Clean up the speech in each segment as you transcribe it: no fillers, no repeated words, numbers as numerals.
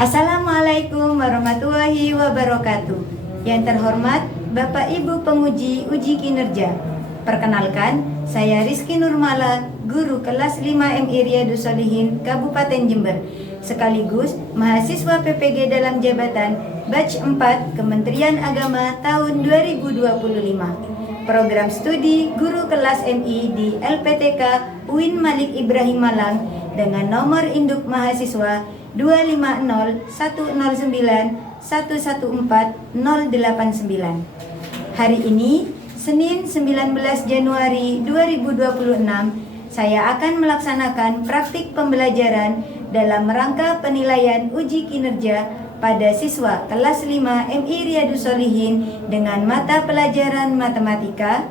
Assalamualaikum warahmatullahi wabarakatuh. Yang terhormat Bapak Ibu penguji uji kinerja, perkenalkan, saya Rizky Nurmala, guru kelas 5 MI Riyadus Shalihin, Kabupaten Jember, sekaligus mahasiswa PPG dalam jabatan batch 4 Kementerian Agama tahun 2025. Program studi guru kelas MI di LPTK UIN Malik Ibrahim Malang dengan nomor induk mahasiswa 250.109.114.089. Hari ini, Senin 19 Januari 2026, saya akan melaksanakan praktik pembelajaran dalam rangka penilaian uji kinerja pada siswa kelas 5 MI Riyadus Shalihin dengan mata pelajaran matematika,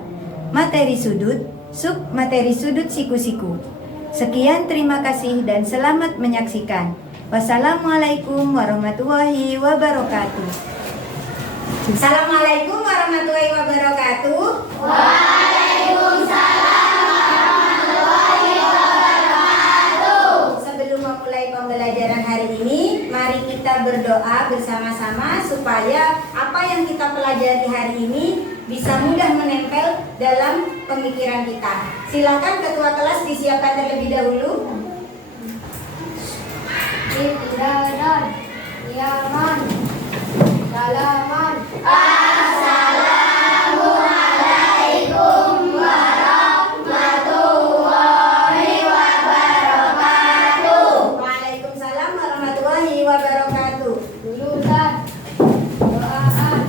materi sudut, sub materi sudut siku-siku. Sekian, terima kasih dan selamat menyaksikan. Wassalamualaikum warahmatullahi wabarakatuh. Assalamualaikum warahmatullahi wabarakatuh. Waalaikumsalam warahmatullahi wabarakatuh. Sebelum memulai pembelajaran hari ini, mari kita berdoa bersama-sama supaya apa yang kita pelajari hari ini bisa mudah menempel dalam pemikiran kita. Silakan ketua kelas disiapkan terlebih dahulu. Ibtidaran, yaman, salaman. Assalamualaikum warahmatullahi wabarakatuh. Waalaikumsalam warahmatullahi wabarakatuh. Lulusan, doaan.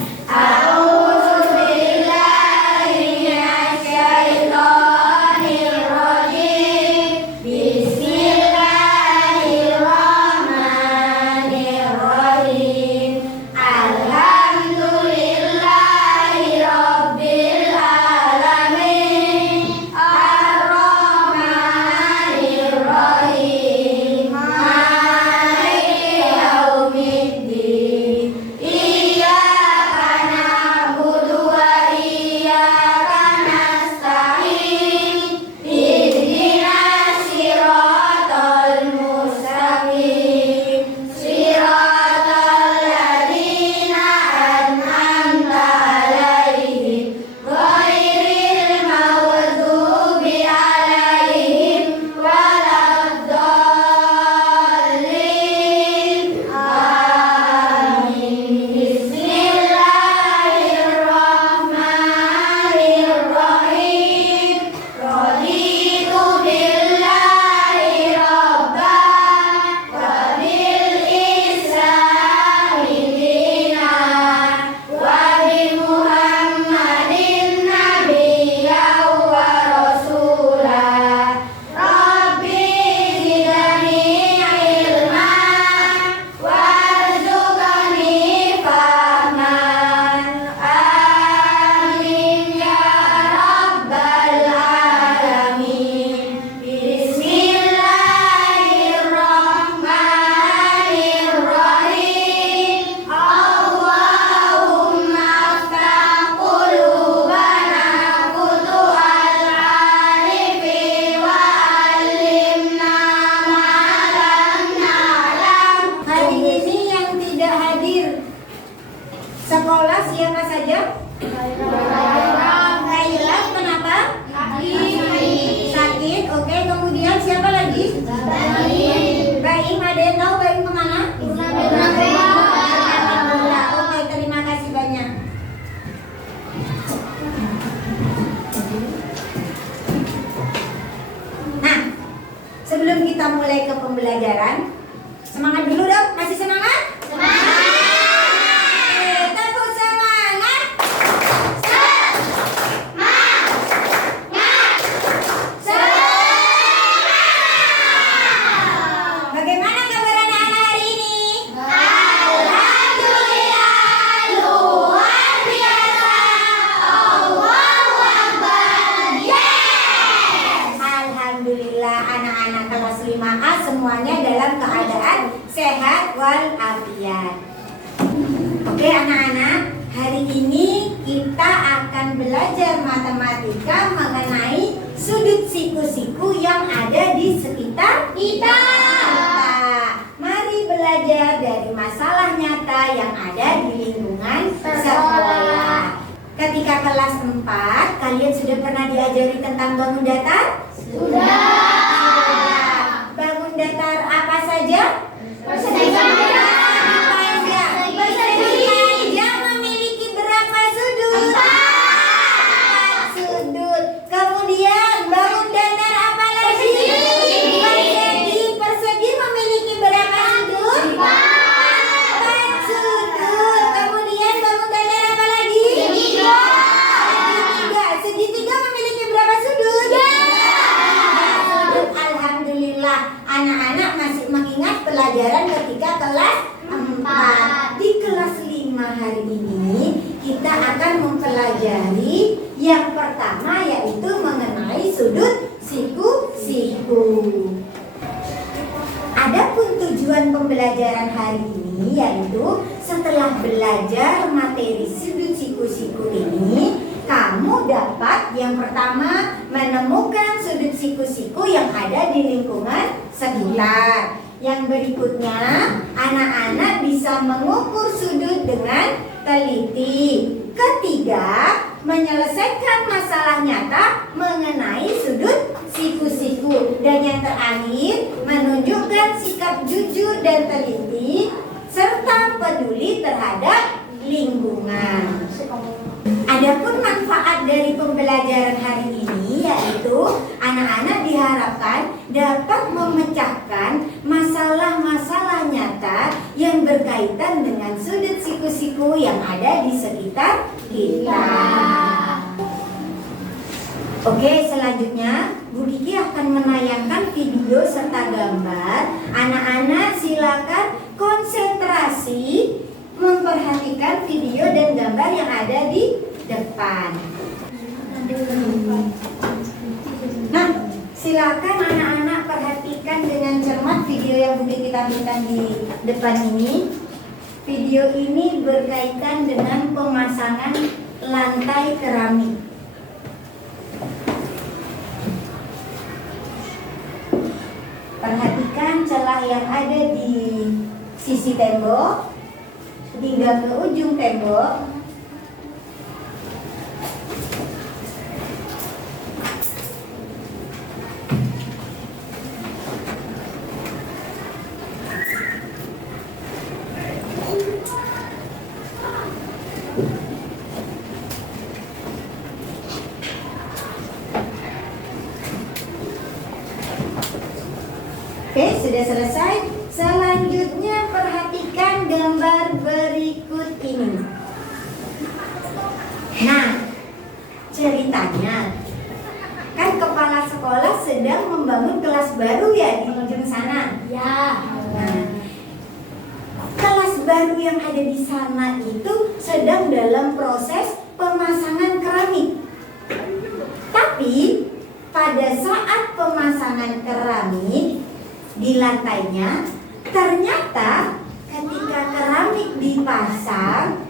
Sekolah siapa saja? Kailah, kenapa? Sakit, oke. Kemudian siapa lagi? Baim, ada yang tahu Baim kemana? Oke, terima kasih banyak. Nah, sebelum kita mulai ke pembelajaran, semangat dulu dong, masih semangat? Semuanya dalam keadaan sehat walafiat. Oke anak-anak, hari ini kita akan belajar matematika mengenai sudut siku-siku yang ada di sekitar kita. Mari belajar belajar dari masalah nyata yang ada di lingkungan sekolah. Ketika kelas 4, kalian sudah pernah diajari tentang bangun datar? Sudah. Bangun datar apa saja? Persegi panjang. Persegi panjang memiliki berapa sudut? 4 sudut. Kemudian bangun datar apa lagi? Persegi memiliki berapa sudut? 4 sudut. Kemudian bangun datar apa lagi? Segitiga memiliki berapa sudut? 3 sudut. Alhamdulillah, anak-anak masih mengingat pelajaran ketika kelas 4. Di kelas 5 hari ini kita akan mempelajari yang pertama, yaitu mengenai sudut siku-siku. Adapun tujuan pembelajaran hari ini yaitu setelah belajar materi sudut siku-siku ini, kamu dapat yang pertama menemukan sudut siku-siku yang ada di lingkungan sekitar. Yang berikutnya, anak-anak bisa mengukur sudut dengan teliti. Ketiga, menyelesaikan masalah nyata mengenai sudut siku-siku. Dan yang terakhir, menunjukkan sikap jujur dan teliti serta peduli terhadap lingkungan. Adapun manfaat dari pembelajaran hari ini yaitu anak-anak diharapkan dapat memecahkan masalah-masalah nyata yang berkaitan dengan sudut siku-siku yang ada di sekitar kita. Oke, selanjutnya Bu Kiki akan menayangkan video serta gambar. Anak-anak silakan konsentrasi memperhatikan video dan gambar yang ada di depan. Nah, silakan anak-anak perhatikan dengan cermat video yang Bu Kiki tampilkan di depan ini. Video ini berkaitan dengan pemasangan lantai keramik. Perhatikan celah yang ada di sisi tembok hingga ke ujung tembok. Oke, sudah selesai. Selanjutnya perhatikan gambar berikut ini. Nah, ceritanya kan kepala sekolah sedang membangun kelas baru ya di ujung sana. Ya. Nah, kelas baru yang ada di sana itu sedang dalam proses pemasangan keramik. Tapi pada saat pemasangan keramik di lantainya, ternyata ketika keramik dipasang,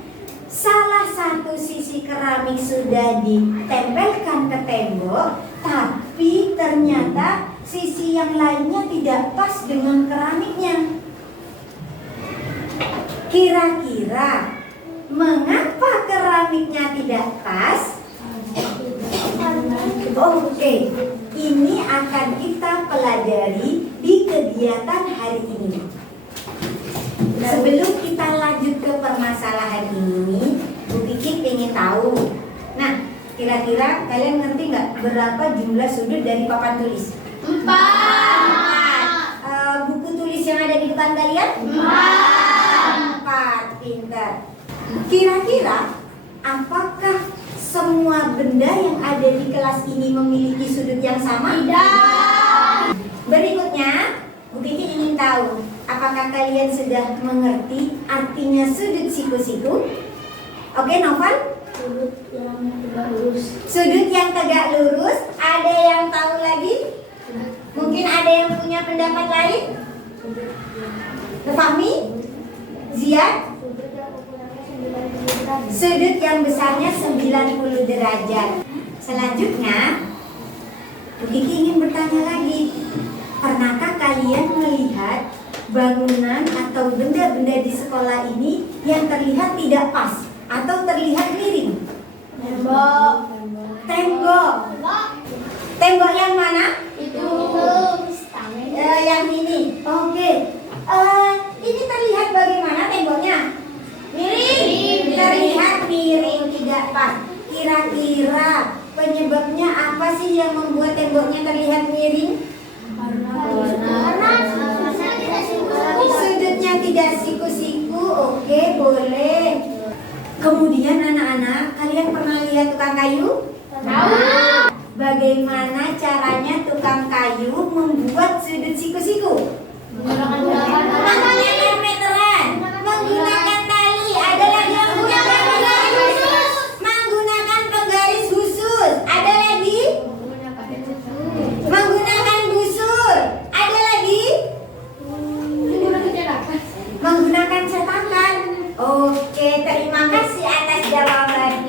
salah satu sisi keramik sudah ditempelkan ke tembok, tapi ternyata sisi yang lainnya tidak pas dengan keramiknya. Kira-kira mengapa keramiknya tidak pas? Oke, ini akan kita pelajari di kegiatan hari ini. Sebelum kita lanjut ke permasalahan ini, Bu Kiki ingin tahu. Nah, kira-kira kalian ngerti nggak berapa jumlah sudut dari papan tulis? 4. Buku tulis yang ada di depan kalian? 4. Pintar. Kira-kira apakah semua benda yang ada di kelas ini memiliki sudut yang sama? Tidak. Berikutnya, Bu Kiki ingin tahu, apakah kalian sudah mengerti artinya sudut siku-siku? Oke, Noval? Sudut yang tegak lurus. Sudut yang tegak lurus. Ada yang tahu lagi? Mungkin ada yang punya pendapat lain? Fahmi? Ziad? Sudut yang besarnya 90 derajat. Selanjutnya, Bu Kiki ingin bertanya lagi. Pernahkah kalian melihat bangunan atau benda-benda di sekolah ini yang terlihat tidak pas atau terlihat miring? Tembok. Tembok. Tembok yang mana? Itu. Yang ini. Oke. Ini terlihat bagaimana temboknya? Miring. Terlihat miring, tidak pas. Kira-kira penyebabnya apa sih yang membuat temboknya terlihat miring? Karena Sudutnya tidak siku-siku. Oke, boleh. Kemudian anak-anak, kalian pernah lihat tukang kayu? tahu. Bagaimana caranya tukang kayu membuat sudut siku-siku? Menggunakan meteran, menggunakan tali, ada lagi yang menggunakan penggaris khusus. Menggunakan penggaris khusus, ada lagi menggunakan busur, ada lagi menggunakan cetakan. Oke, terima kasih atas jawabannya.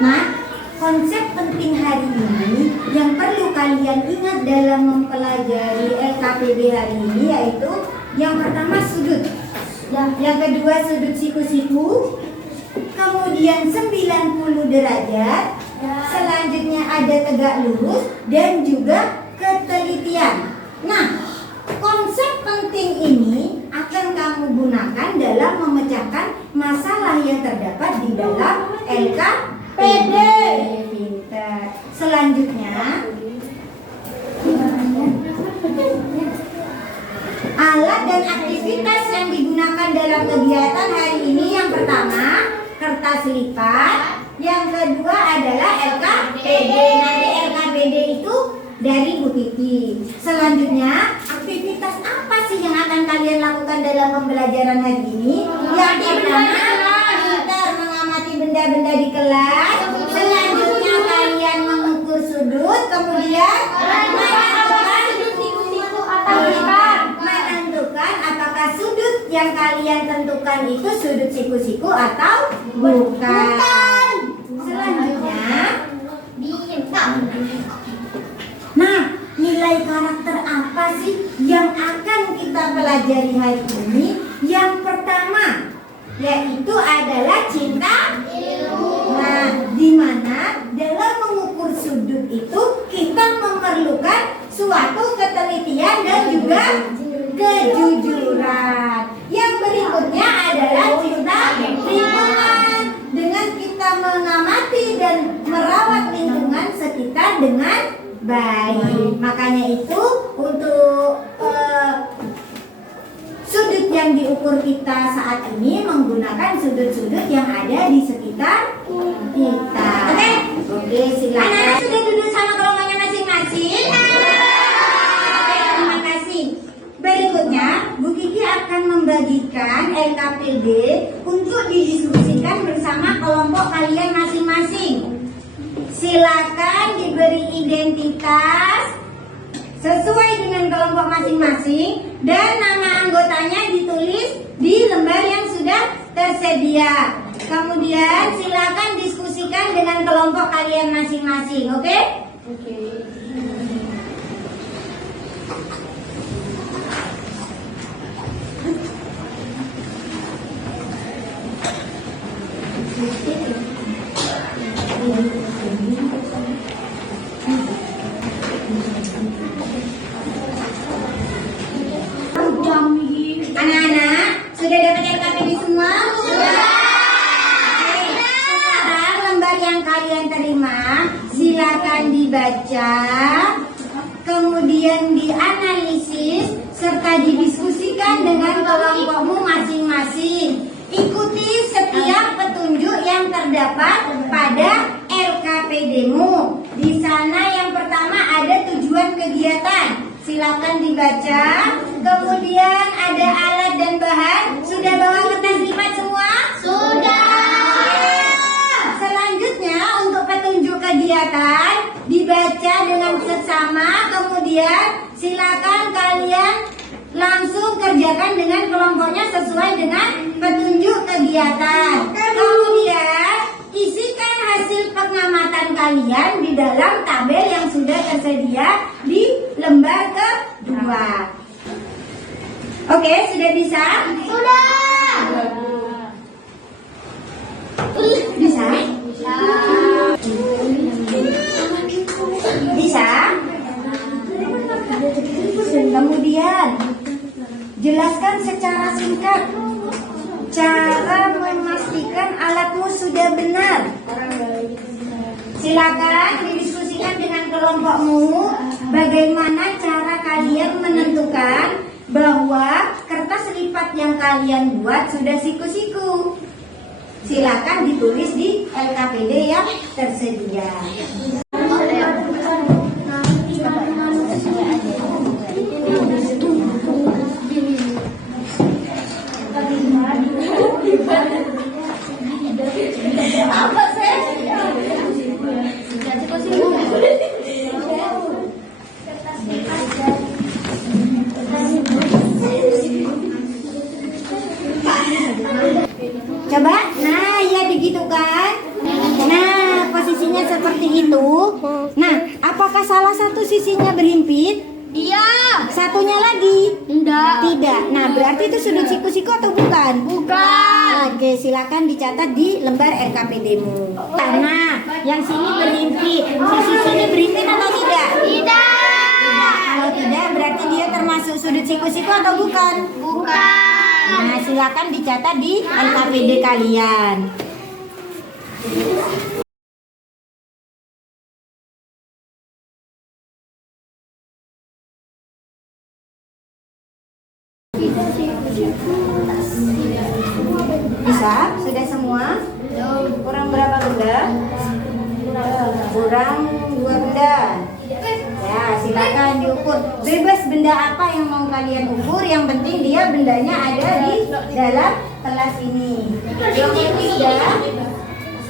Nah, konsep penting hari ini yang perlu kalian ingat dalam mempelajari LKPD hari ini yaitu yang pertama sudut, yang kedua sudut siku-siku, kemudian 90 derajat, selanjutnya ada tegak lurus dan juga ketelitian. Nah, konsep penting ini akan kamu gunakan dalam memecahkan masalah yang terdapat di dalam LKPD. Pintar. Selanjutnya, alat dan aktivitas yang digunakan dalam kegiatan hari ini yang pertama kertas lipat, yang kedua adalah LKPD. Nanti LKPD itu dari Bu Kiki. Selanjutnya, aktivitas apa sih yang akan kalian lakukan dalam pembelajaran hari ini? Yang pertama, kita mengamati benda-benda di kelas. Selanjutnya, kalian mengukur sudut. Kemudian, menentukan apakah sudut yang kalian tentukan itu sudut siku-siku atau bukan. Selanjutnya, nah, nilai karakter apa sih yang akan kita pelajari hari ini? Yang pertama, yaitu adalah cinta ilmu. Nah, di mana dalam mengukur sudut itu kita memerlukan suatu ketelitian dan juga kejujuran. Yang berikutnya adalah cinta lingkungan. Dengan kita mengamati dan merawat lingkungan sekitar dengan baik. Makanya itu untuk sudut yang diukur kita saat ini menggunakan sudut-sudut yang ada di sekitar kita. Oke, silakan. Anak-anak sudah duduk sama kelompoknya masing-masing. Terima kasih. Berikutnya, Bu Kiki akan membagikan LKPD untuk didiskusikan bersama kelompok kalian masing-masing. Silakan diberi identitas sesuai dengan kelompok masing-masing dan nama anggotanya ditulis di lembar yang sudah tersedia. Kemudian silakan diskusikan dengan kelompok kalian masing-masing, oke? Oke. Anak-anak, sudah dapat LKPD semua? Sudah. Sekarang lembar yang kalian terima, silakan dibaca, kemudian dianalisis, serta didiskusikan dengan kelompokmu masing-masing. Ikuti setiap petunjuk yang terdapat pada LKPD-mu. Di sana yang pertama ada tujuan kegiatan. Silakan dibaca. Kemudian ada alat dan bahan. Sudah bawa kertas lipat semua? Sudah. Selanjutnya untuk petunjuk kegiatan dibaca dengan seksama. Kemudian silakan kalian langsung kerjakan dengan kelompoknya sesuai dengan petunjuk kegiatan. Kemudian isikan hasil pengamatan kalian kalian di dalam tabel yang sudah tersedia di lembar kedua. Oke, sudah bisa? Sudah. Bisa? Bisa? Kemudian jelaskan secara singkat cara memastikan alatmu sudah benar. Silakan didiskusikan dengan kelompokmu bagaimana cara kalian menentukan bahwa kertas lipat yang kalian buat sudah siku-siku. Silakan ditulis di LKPD yang tersedia. Apa sih? Coba, nah ya begitu kan. Nah, posisinya seperti itu. Nah, apakah salah satu sisinya berhimpit? Iya. Satunya lagi? Enggak. Tidak. Nah, berarti itu sudut siku-siku atau bukan? Bukan. Oke, silakan dicatat di lembar RKPD-mu. Nah, yang sini berhimpit. Sisi sini berhimpit atau tidak? Tidak. Kalau tidak, berarti dia termasuk sudut siku-siku atau bukan? Bukan. Nah, silakan dicatat di LKPD kalian. Bisa? Sudah semua? Kurang berapa benda? Kurang 2 benda. Ya, silakan diukur. Bebas benda apa yang mau kalian ukur, yang penting dia bendanya ada di dalam kelas ini. Yang ketiga,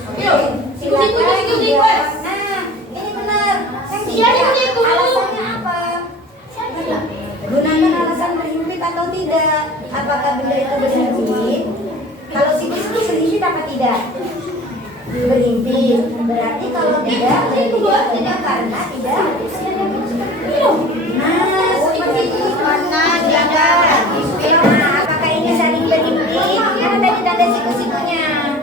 oke, silakan dijawab. Nah, ini benar. Yang ketiga, alasannya apa? Gunakan alasan berhimpit atau tidak. Apakah benda itu berhimpit? Kalau siku-siku berhimpit apa tidak? Berhimpit. Berarti kalau tidak, tidak karena tidak. Nah, seperti itu. Karena tidak. Nah, apakah ini saling berhimpit? Karena tadi tanda siku-sikunya.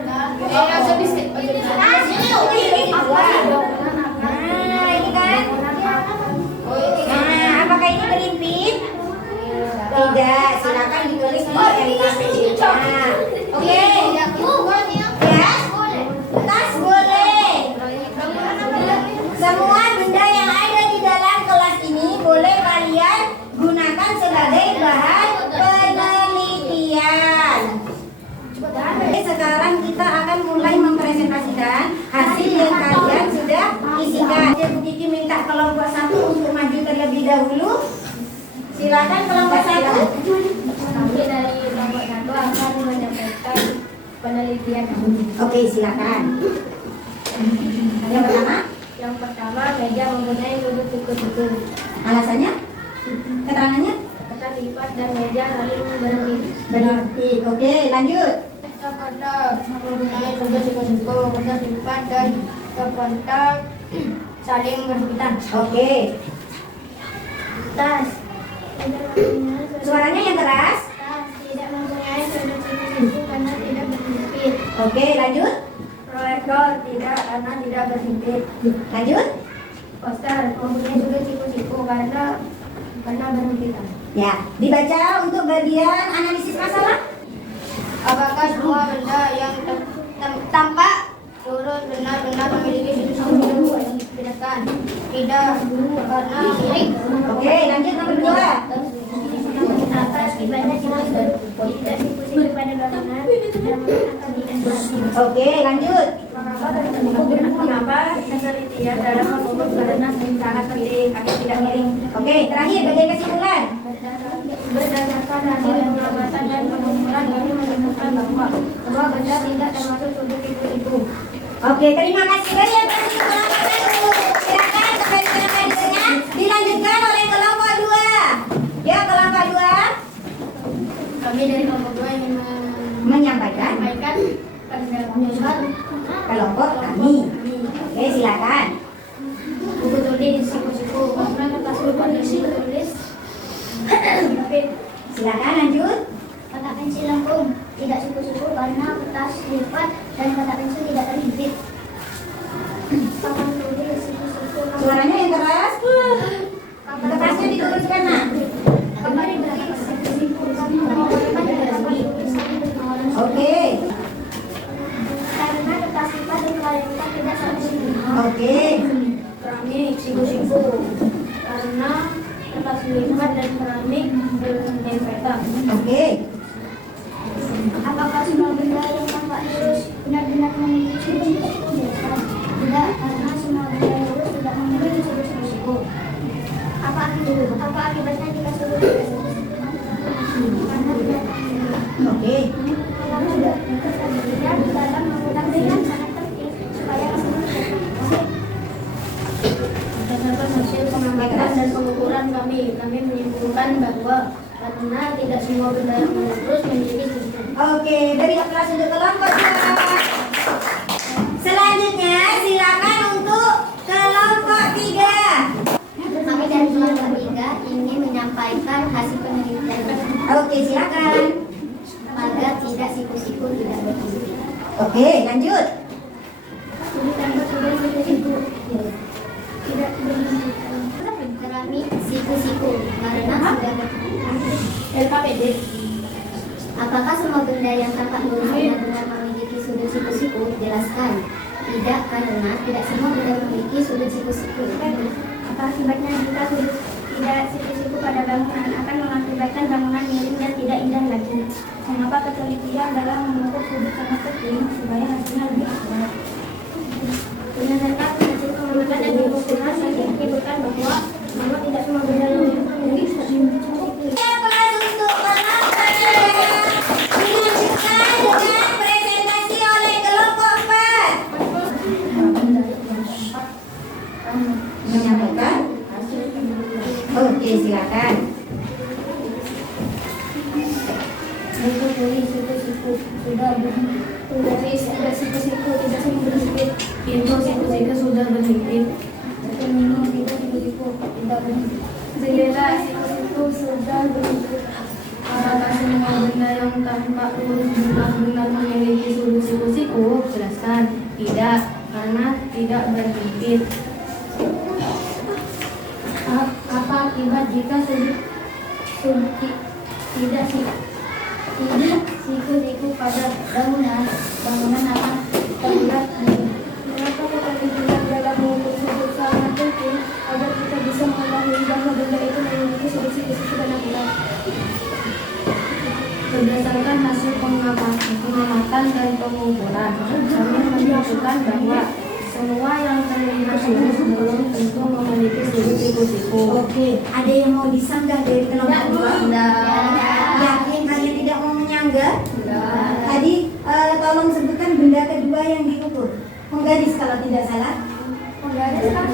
Nah, ini dua. Nah, ini kan. Nah, apakah ini berhimpit? Tidak. Silakan ditulis di LKPD-nya. Oke. Ya. Tas boleh. Semua benda yang ada di dalam kelas ini boleh kalian gunakan sebagai bahan penelitian. Oke, sekarang kita akan mulai mempresentasikan hasil yang kalian sudah isikan. Bu Kiki minta kelompok 1 untuk maju terlebih dahulu. Silakan kelompok 1. Kami dari kelompok 1 akan menyampaikan penelitian. Oke, silakan. Yang pertama, Yang pertama, meja mempunyai sudut siku-siku. alasannya? Keterangannya? Kertas lipat dan meja saling berhimpit. Berarti. Oke, lanjut. Kertas mempunyai sudut siku-siku. Kertas lipat dan kepentak saling berhimpitan. Oke. Tas Suaranya yang keras. tidak mempunyai sudut siku-siku karena tidak berhimpit. Oke, lanjut. Proyektor tidak karena tidak berhimpit. Lanjut. Poster mempunyai sudut siku-siku karena berhimpitan. Ya, dibaca untuk bagian analisis masalah. Apakah semua benda yang tampak turut benar-benar memiliki sudut siku yang dibedakan? Tidak, karena miring. Oke, lanjut nomor 2. Atas dibaca tidak siku-siku pada bangunan dan akan diantisipasi. Oke, lanjut. Kenapa penelitian dalam mengukur karena sangat penting agar tidak miring? Oke, terakhir bagian kesimpulan. Berdasarkan hasil pengamatan dan pengumpulan kami menemukan bahwa semua benda tidak termasuk sudut siku-siku. Oke, terima kasih banyak atas kelompok 1. Silakan kepada dilanjutkan oleh kelompok 2. Ya, kelompok 2 Kami dari kelompok 2 ingin menyampaikan menyampaikan pendapat kelompok kami. Oke, silakan. Buku tulis siku-siku. Kemudian kertas buku siku tulis. Silakan lanjut. Kotak pensil lengkung, tidak siku-siku karena kertas lipat dan kotak pensil tidak terhimpit. Papan tulis siku-siku. Suaranya yang keras. Kertasnya diturunkan, nak. Papan tulis siku-siku Oke. karena kertas lipat dan kotak lipat tidak terhimpit. Oke. Keramik siku-siku karena kertas lipat dan keramik berdempetan. Oke. Apakah semua benda yang tampak lurus benar-benar memiliki siku-siku? Tidak, karena semua benda lurus tidak memiliki siku-siku. Apa akibatnya jika seluruh karena tidak Oke. kalau sudah terlihat dalam menggunakan yang sangat penting supaya berdasarkan hasil pengamatan dan pengukuran kami menyimpulkan bahwa karena tidak semua benda yang lurus memiliki siku. Oke, beri aplaus untuk kelompok 2. Selanjutnya silakan untuk kelompok 3. Kami dari kelompok 3 ingin menyampaikan hasil penelitian Oke, silakan. agar tidak siku-siku tidak berhenti. Oke, lanjut. Tidak berhenti. Keramik siku-siku karena sudah LKPD. Apakah semua benda yang tampak lurus benar-benar memiliki sudut siku-siku? Jelaskan. Tidak, karena tidak semua benda memiliki sudut siku-siku. Apa akibatnya jika sudut tidak siku-siku pada bangunan akan mengakibatkan bangunan miring dan tidak indah lagi? Mengapa ketelitian dalam mengukur sudut sangat penting supaya hasilnya lebih akurat? Berdasarkan hasil pengamatan dan pengukuran menyebutkan bahwa tidak semua benda yang memiliki sudut siku-siku. Aplaus untuk kelompok 3. Dilanjutkan dengan presentasi oleh kelompok 4. Menyampaikan? Oke, silakan. Buku tulis siku-siku sudah berhenti. Tulis tidak siku-siku tidak berhenti. Pintu siku-siku sudah berhenti. Cermin tidak siku-siku tidak berhenti. Jendela siku-siku sudah berhenti. Apakah semua benda yang tampak lurus benar-benar memiliki sudut siku-siku? Jelaskan. Tidak, karena tidak berhimpit. Apa akibat jika sudut tidak siku-siku pada bangunan akan terlihat miring? Mengapa ketelitian dalam mengukur sudut sangat penting agar kita bisa mengetahui bahwa benda itu memiliki sudut siku-siku dan akurat? Berdasarkan hasil pengamatan dan pengukuran, kami menunjukkan bahwa semua yang terlihat lurus belum tentu memiliki sudut siku-siku. Oke, ada yang mau disanggah dari kelompok 2? Yakin kalian tidak mau menyanggah? Tadi tolong sebutkan benda kedua yang diukur. Penggaris kalau tidak salah. Penggaris kan?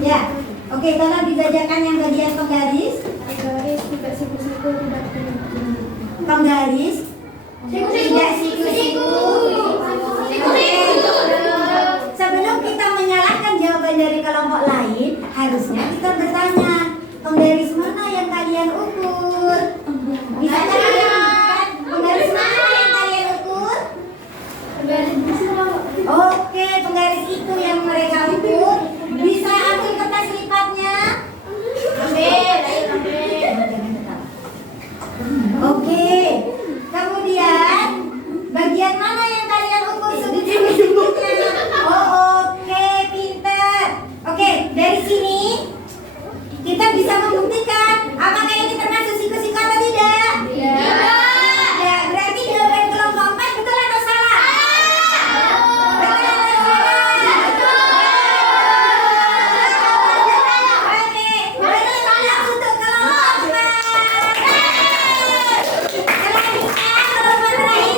Ya. Oke, tolong dibacakan yang bagian penggaris. Penggaris tidak siku-siku tidak Penggaris tidak siku-siku. Oke. Sebelum kita menyalahkan jawaban dari kelompok lain, harusnya kita bertanya, penggaris mana yang kalian ukur? Bisa kalian penggaris mana yang kalian ukur? Oke, penggaris itu yang mereka ukur. Bisa ambil kertas lipatnya? Oke. Kemudian bagian mana yang kalian ukur sudut siku-sikunya? Oke, pintar. Oke, dari sini kita bisa membuktikan apakah ini termasuk siku-siku atau tidak? Ya, berarti jawaban kelompok 4 betul atau salah? Betul atau salah? Oke, betul salah untuk kelompok 4. Selanjutnya kelompok terakhir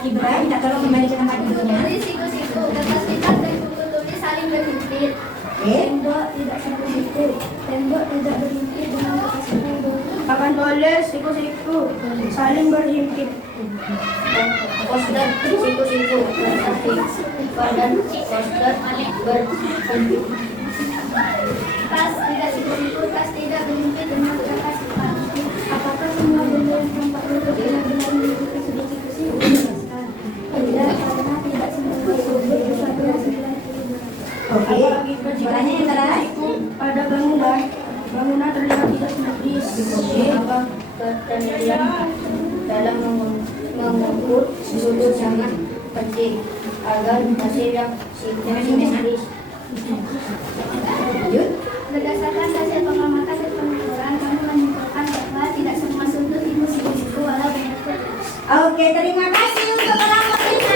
Gibran, minta tolong kembali ke tempat duduknya. siku-siku, kertas lipat dan buku tulis saling berhimpit. Oke. Tembok tidak siku-siku. Tembok tidak berhimpit dengan kertas lipat. akan boleh siku-siku saling berhimpit. Kosdat siku-siku berarti badan kosdat berhimpit. Tas tidak siku-siku, tas tidak berhimpit dengan kata sifat. Apakah semua benda yang tampak lurus benar-benar mengikuti sudut siku-siku? Tidak, karena tidak semua sudut bersatu dengan Oke. Apalagi Suaranya yang keras. pada bangunan terlihat tidak simetris. Apa ketelitian dalam mengukur sudut sangat penting agar hasil yang simetris. Lanjut. Berdasarkan hasil pengamatan dan pengukuran, kami menyimpulkan bahwa tidak semua sudut itu siku-siku walau bentuk. Oke, terima kasih untuk kelompok kita.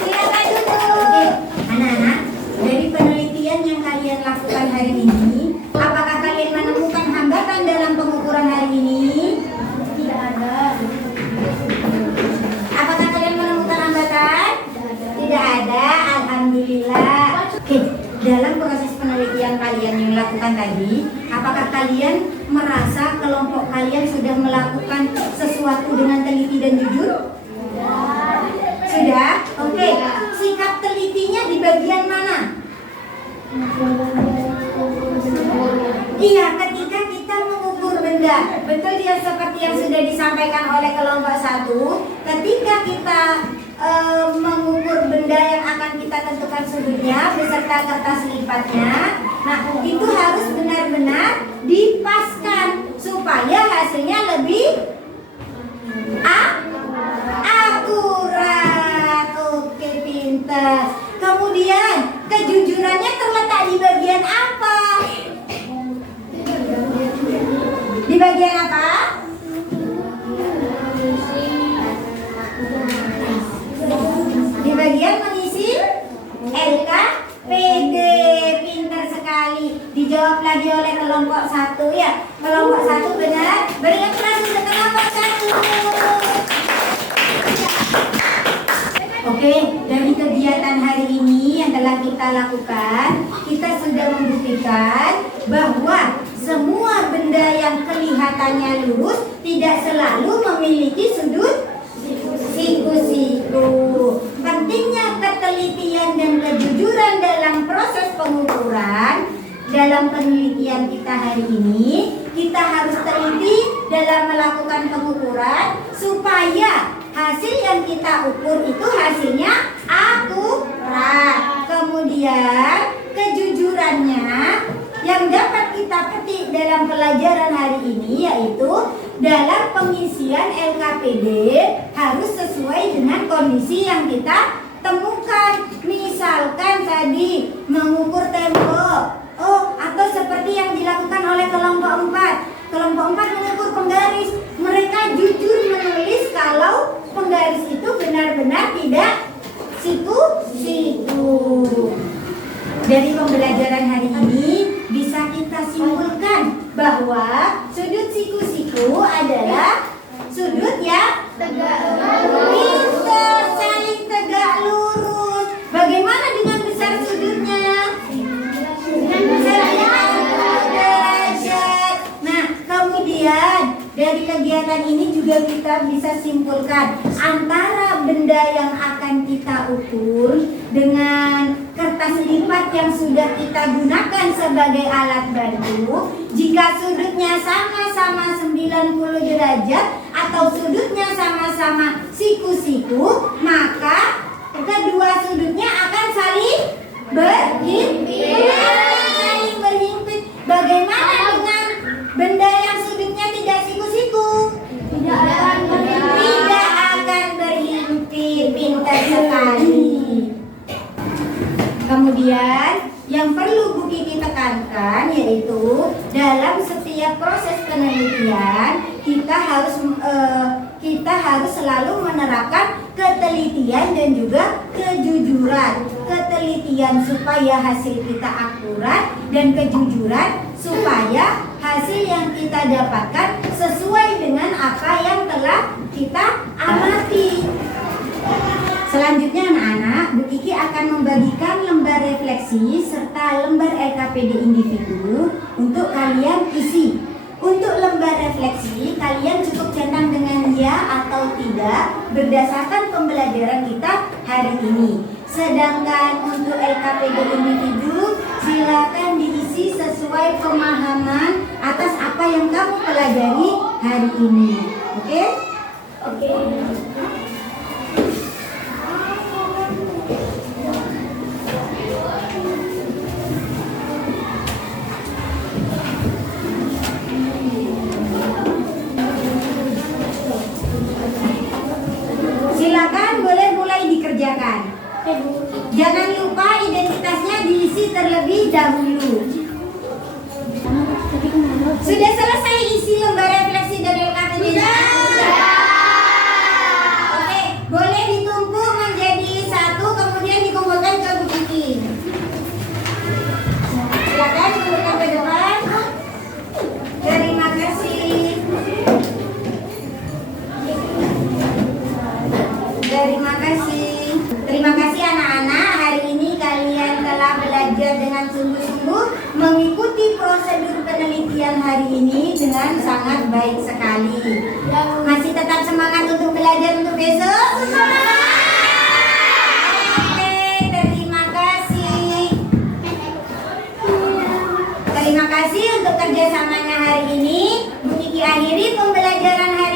Silakan duduk. Anak-anak, dari penelitian yang kalian lakukan hari ini, apakah kalian menemukan hambatan dalam pengukuran hari ini? Tidak ada. Apakah kalian menemukan hambatan? Tidak ada, alhamdulillah. Oke, dalam proses penelitian kalian yang lakukan tadi, apakah kalian merasa kelompok kalian sudah melakukan sesuatu dengan teliti dan jujur? Sudah? Oke, sikap telitinya di bagian mana? Iya, ketika kita mengukur benda, betul dia seperti yang sudah disampaikan oleh kelompok 1. Ketika kita mengukur benda yang akan kita tentukan sudutnya beserta kertas lipatnya, nah itu harus benar-benar dipaskan supaya hasilnya lebih akurat. Oke, pintar. Kemudian kejujurannya terletak di bagian apa? Di bagian apa? Di bagian mengisi LKPD. Pintar sekali. Dijawab lagi oleh kelompok 1 ya. Kelompok 1 benar. Beri aplaus untuk kelompok 1. Oke, dari kegiatan hari ini yang telah kita lakukan, kita sudah membuktikan bahwa semua benda yang kelihatannya lurus tidak selalu memiliki sudut siku-siku. Pentingnya ketelitian dan kejujuran dalam proses pengukuran. Dalam penelitian kita hari ini, kita harus teliti dalam melakukan pengukuran supaya hasil yang kita ukur itu hasilnya akurat. Kemudian kejujurannya yang dapat kita petik dalam pelajaran hari ini yaitu dalam pengisian LKPD harus sesuai dengan kondisi yang kita temukan. Misalkan tadi mengukur tembok, atau seperti yang dilakukan oleh kelompok 4. Kelompok 4 mengukur penggaris. Mereka jujur menulis kalau penggaris itu benar-benar tidak siku-siku. Dari pembelajaran hari ini bisa kita simpulkan bahwa sudut siku-siku adalah sudut yang tegak lurus, saling tegak lurus. Bagaimana dengan besar sudutnya? Dengan besar derajat. Nah, kemudian dari kegiatan ini juga kita bisa simpulkan antara benda yang akan kita ukur dengan kertas lipat yang sudah kita gunakan sebagai alat bantu. Jika sudutnya sama-sama 90 derajat atau sudutnya sama-sama siku-siku, maka kedua sudutnya akan saling berhimpit. Bagaimana dengan benda yang sudutnya tidak siku-siku? Tidak akan berhimpit. Pintar sekali. Kemudian yang perlu Bu Kiki tekankan yaitu dalam setiap proses penelitian kita harus selalu menerapkan ketelitian dan juga kejujuran. Ketelitian supaya hasil kita akurat dan kejujuran supaya hasil yang kita dapatkan sesuai dengan apa yang telah kita amati. Selanjutnya anak-anak, Bu Kiki akan membagikan lembar refleksi serta lembar LKPD individu untuk kalian isi. Untuk lembar refleksi, kalian cukup centang dengan ya atau tidak berdasarkan pembelajaran kita hari ini. Sedangkan untuk LKPD individu, silakan diisi sesuai pemahaman atas apa yang kamu pelajari hari ini. Oke? Oke. Silakan boleh mulai dikerjakan. Jangan lupa identitasnya diisi terlebih dahulu. Sudah selesai isi lembar refleksi dari LKPD-nya? Oke, boleh ditumpuk menjadi satu kemudian dikumpulkan ke Bu Kiki. Silakan kumpulkan ke depan. Terima kasih. Terima kasih. Terima kasih anak-anak. Hari ini kalian telah belajar dengan sungguh-sungguh mengikuti prosedur penelitian hari ini dengan sangat baik sekali. Masih tetap semangat untuk belajar untuk besok? Semangat! Oke, terima kasih. Terima kasih untuk kerjasamanya hari ini. Bu Kiki akhiri pembelajaran hari